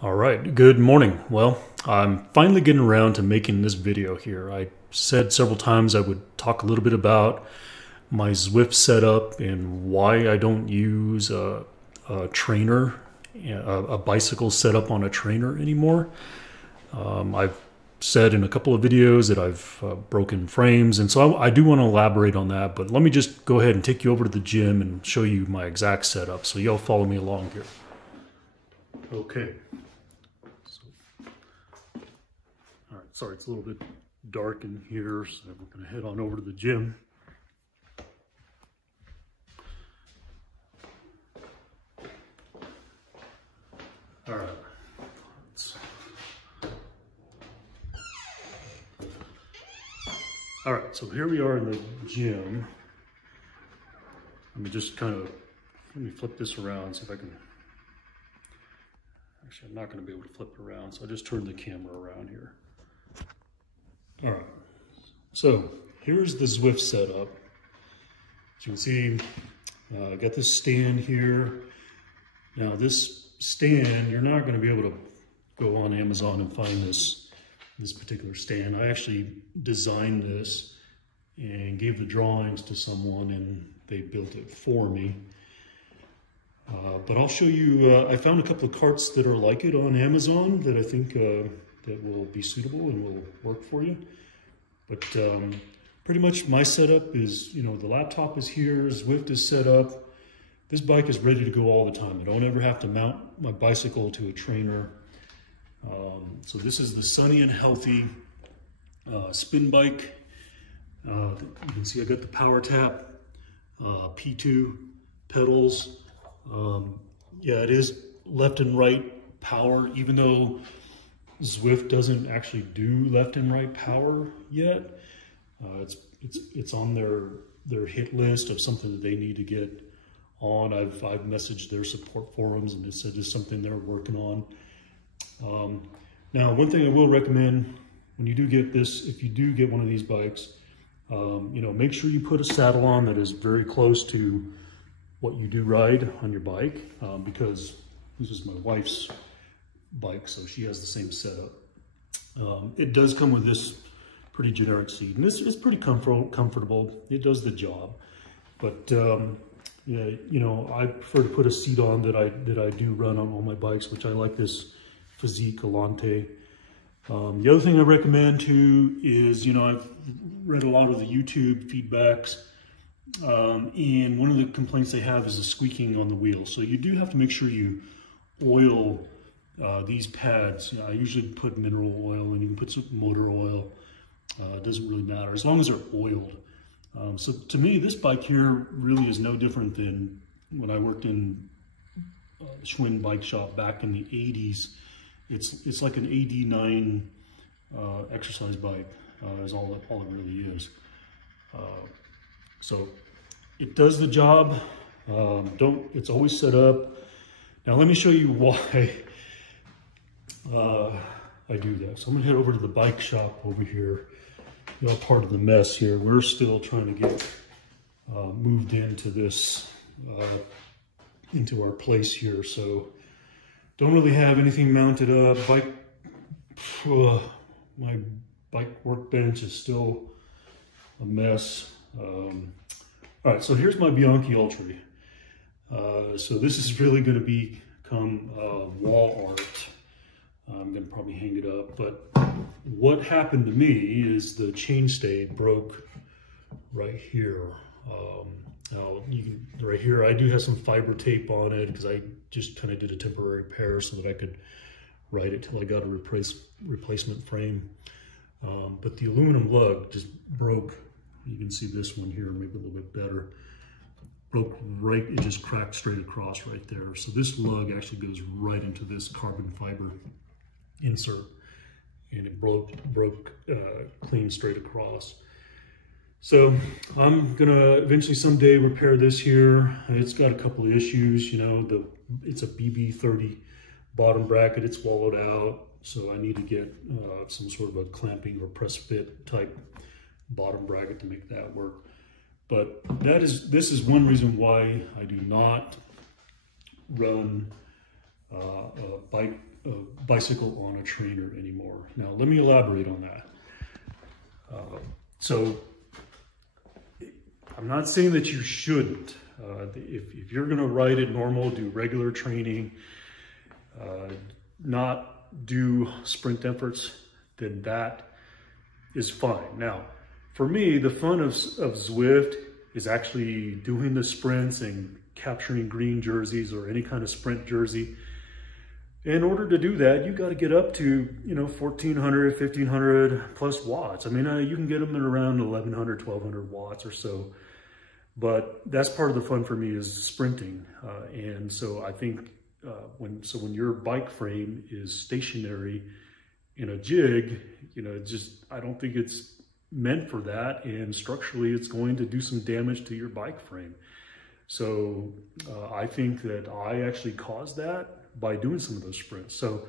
All right, good morning. Well, I'm finally getting around to making this video here. I said several times I would talk a little bit about my Zwift setup and why I don't use a trainer, a bicycle setup on a trainer anymore. I've said in a couple of videos that I've broken frames, and so I do want to elaborate on that, but let me just go ahead and take you over to the gym and show you my exact setup, so y'all follow me along here. Okay. All right, sorry, it's a little bit dark in here, so we're going to head on over to the gym. All right. All right, so here we are in the gym. Let me just let me flip this around, see if I can. Actually, I'm not going to be able to flip it around, so I just turned the camera around here. All right, so here's the Zwift setup. As you can see, I got this stand here. Now this stand, you're not going to be able to go on Amazon and find this particular stand. I actually designed this and gave the drawings to someone, and they built it for me. But I'll show you, I found a couple of carts that are like it on Amazon that I think that will be suitable and will work for you. But pretty much my setup is, the laptop is here, Zwift is set up. This bike is ready to go all the time. I don't ever have to mount my bicycle to a trainer. So this is the Sunny and Healthy spin bike. You can see I got the PowerTap P2 pedals. Yeah, it is left and right power, even though Zwift doesn't actually do left and right power yet. It's on their hit list of something that they need to get on. I've messaged their support forums, and it said it's something they're working on. Now, one thing I will recommend when you do get this, if you do get one of these bikes, make sure you put a saddle on that is very close to what you do ride on your bike, because this is my wife's bike, so she has the same setup. It does come with this pretty generic seat, and this is pretty comfortable. It does the job, but I prefer to put a seat on that I do run on all my bikes, which I like this Physique Alante. The other thing I recommend too is, I've read a lot of the YouTube feedbacks, and one of the complaints they have is the squeaking on the wheel. So you do have to make sure you oil these pads. I usually put mineral oil, and you can put some motor oil. It doesn't really matter as long as they're oiled. So to me, this bike here really is no different than when I worked in Schwinn bike shop back in the 80s. It's like an AD9 exercise bike, is all it really is. So it does the job. It's always set up. Now let me show you why I do that. So I'm gonna head over to the bike shop over here. Part of the mess here. We're still trying to get moved into this, into our place here. So don't really have anything mounted up. My bike workbench is still a mess. All right, so here's my Bianchi Ultra. So this is really going to become wall art. I'm going to probably hang it up, but what happened to me is the chainstay broke right here. Now right here, I do have some fiber tape on it because I just kind of did a temporary repair so that I could ride it till I got a replacement frame. But the aluminum lug just broke. You can see this one here, maybe a little bit better. Broke right, it just cracked straight across right there. So this lug actually goes right into this carbon fiber insert, and it broke clean straight across. So I'm gonna eventually someday repair this here. It's got a couple of issues, it's a BB30 bottom bracket, it's wallowed out. So I need to get some sort of a clamping or press fit type bottom bracket to make that work. But this is one reason why I do not run a bike a bicycle on a trainer anymore. Now, let me elaborate on that. So I'm not saying that you shouldn't. If you're gonna ride it normal, do regular training, not do sprint efforts, then that is fine. Now, for me, the fun of Zwift is actually doing the sprints and capturing green jerseys or any kind of sprint jersey. In order to do that, you got to get up to, 1,400, 1,500 plus watts. I mean, you can get them at around 1,100, 1,200 watts or so. But that's part of the fun for me is sprinting. And so I think when your bike frame is stationary in a jig, I don't think it's meant for that. And structurally, it's going to do some damage to your bike frame. So I think that I actually caused that by doing some of those sprints. So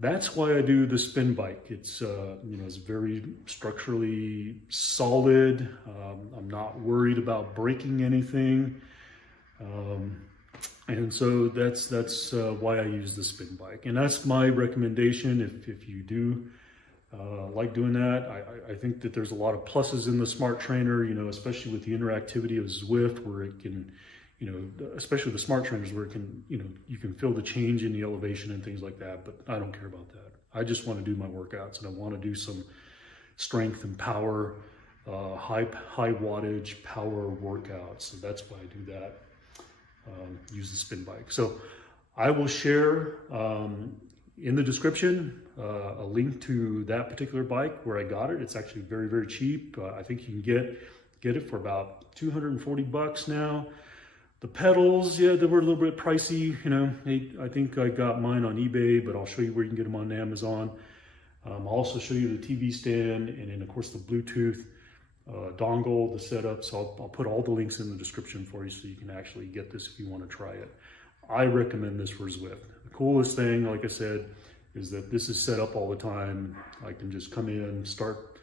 that's why I do the spin bike. It's, it's very structurally solid. I'm not worried about breaking anything. And so that's why I use the spin bike. And that's my recommendation if you do like doing that. I think that there's a lot of pluses in the smart trainer, especially with the interactivity of Zwift, where it can, especially the smart trainers where it can, you can feel the change in the elevation and things like that, but I don't care about that. I just want to do my workouts and I want to do some strength and power, high wattage power workouts. So that's why I do that, use the spin bike. So I will share in the description a link to that particular bike where I got it. It's actually very, very cheap. I think you can get it for about 240 bucks now. The pedals, yeah, they were a little bit pricey. I think I got mine on eBay, but I'll show you where you can get them on Amazon. I'll also show you the TV stand and then of course the Bluetooth dongle, the setup. So I'll put all the links in the description for you so you can actually get this if you want to try it. I recommend this for Zwift. The coolest thing, like I said, is that this is set up all the time. I can just come in, start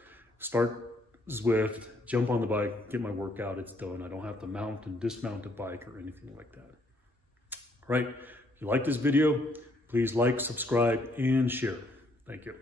Zwift, jump on the bike, get my workout, it's done. I don't have to mount and dismount the bike or anything like that. All right, if you like this video, please like, subscribe, and share. Thank you.